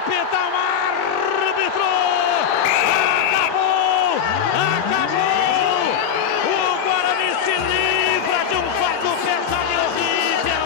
apita o árbitro! Acabou! O Guarani se livra de um fato pesado e horrível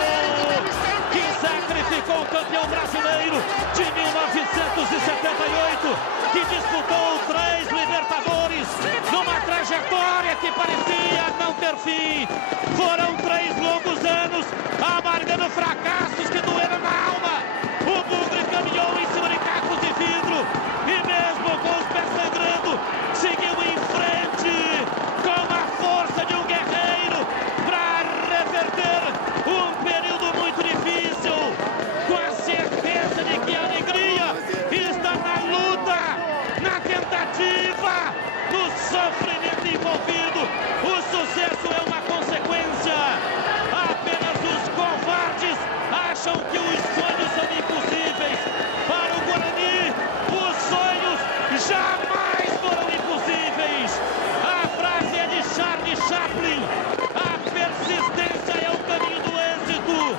que sacrificou o campeão brasileiro de 1978, que disputou 3 Libertadores numa trajetória que parecia não ter fim. Foram 3 longos anos amargando fracassos que doeram na alma. O Bugre caminhou em cima de cacos de vidro e mesmo com os pés sangrando, seguiu em frente com a força de um guerreiro para reverter um período muito difícil, com a certeza de que a alegria está na luta, na tentativa, no sofrimento envolvido. O sucesso é uma consequência. Apenas os covardes acham que os sonhos são impossíveis. Para o Guarani, os sonhos jamais foram impossíveis. A frase é de Charlie Chaplin: a persistência é o caminho do êxito.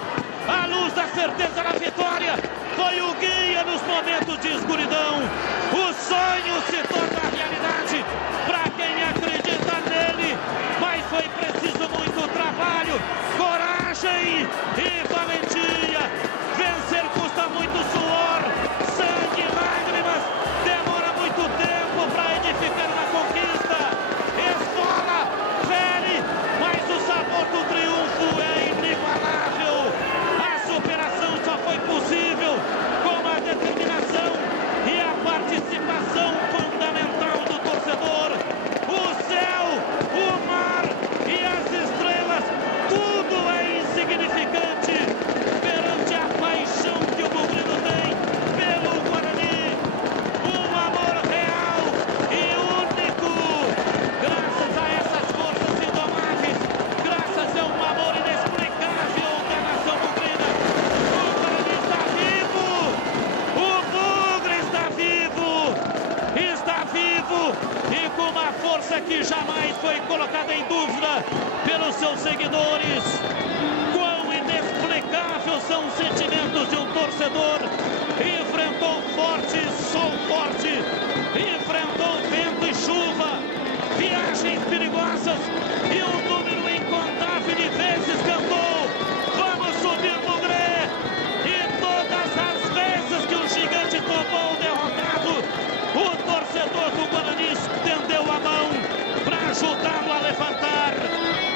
A luz da certeza da vitória foi o guia nos momentos de escuridão. O sonho se torna realidade para quem acredita nele, mas foi preciso muito trabalho, coragem e valentia. Vencer custa muito suor, sangue e lágrimas, demora muito tempo para edificar uma conquista. Esfola, fere, mas o sabor do triunfo é inigualável. A superação só foi possível com a determinação e a participação fundamental do torcedor. O céu, o mar e as estrelas, tudo é insignificante perante a paixão que o Bugrino tem pelo Guarani. Um amor real e único. Graças a essas forças indomáveis, graças a um amor inexplicável da nação bugrina, o Guarani está vivo. O Bugre está vivo e com uma força que jamais foi colocada em dúvida pelos seus seguidores. Quão inexplicável são os sentimentos de um torcedor. Enfrentou forte, sol forte, enfrentou vento e chuva, viagens perigosas e um número incontável de vezes cantou: vamos subir, Bugre! E todas as vezes que o gigante tomou o derrotado, o torcedor do Guarani estendeu a mão para ajudá-lo a levantar.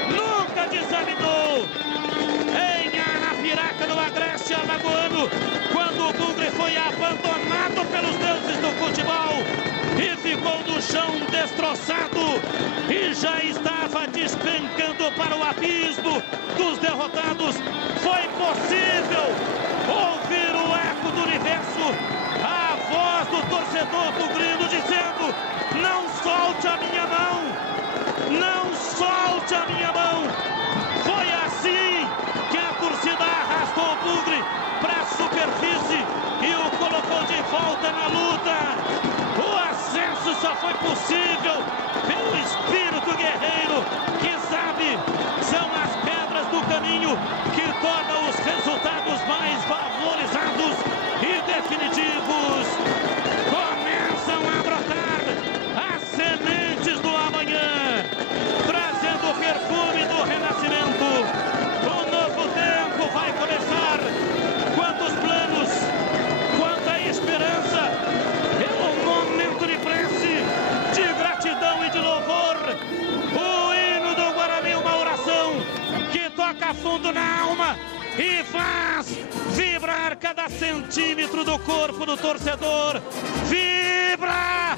Nunca desanimou. Em Arapiraca, no Agreste Alagoano, quando o Bugre foi abandonado pelos deuses do futebol e ficou no chão destroçado e já estava despencando para o abismo dos derrotados, foi possível ouvir o eco do universo, a voz do torcedor bugrino dizendo: não solte a minha mão, não solte a minha mão. Foi assim que a torcida arrastou o Bugre para a superfície e o colocou de volta na luta. O acesso só foi possível pelo espírito guerreiro, que sabe, são as pedras do caminho que tornam os resultados mais valorizados e definitivos. Começam a brotar as sementes do amanhã, trazendo o perfume do renascimento. Um novo tempo vai começar. Quantos planos, quanta esperança. É um momento de prece, de gratidão e de louvor. O hino do Guarani, uma oração que toca fundo na alma e faz vibrar cada centímetro do corpo do torcedor. Vibra!